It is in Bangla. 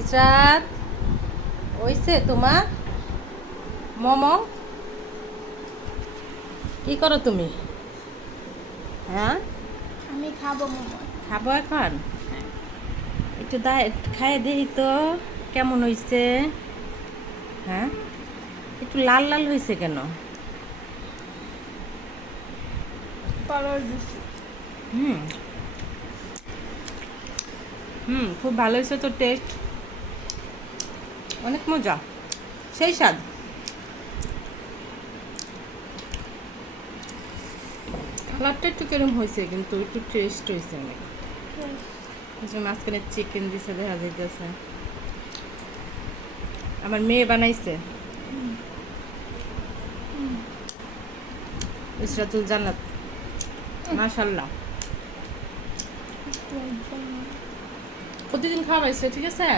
ইসরাত হইছে তোমার মোমো? কি করো তুমি? হ্যাঁ, আমি খাবো মোমো। খাবো এখন? একটু খাইয়ে দিই তো কেমন হইছে। হ্যাঁ, একটু লাল লাল হয়েছে কেন? কালার দিচ্ছি। হুম খুব ভালো হয়েছে তো, টেস্ট অনেক মজা, সেই স্বাদ। কালারটা একটু কেরম হয়েছে কিন্তু একটু টেস্ট হয়েছে অনেক। মাঝখানে চিকেন দিছে দেখা যাইতেছে। আমার মেয়ে বানাইছে, ইসরাতুল জান্নাত, মাশাল্লাহ। প্রতিদিন খাওয়াইছে, ঠিক আছে।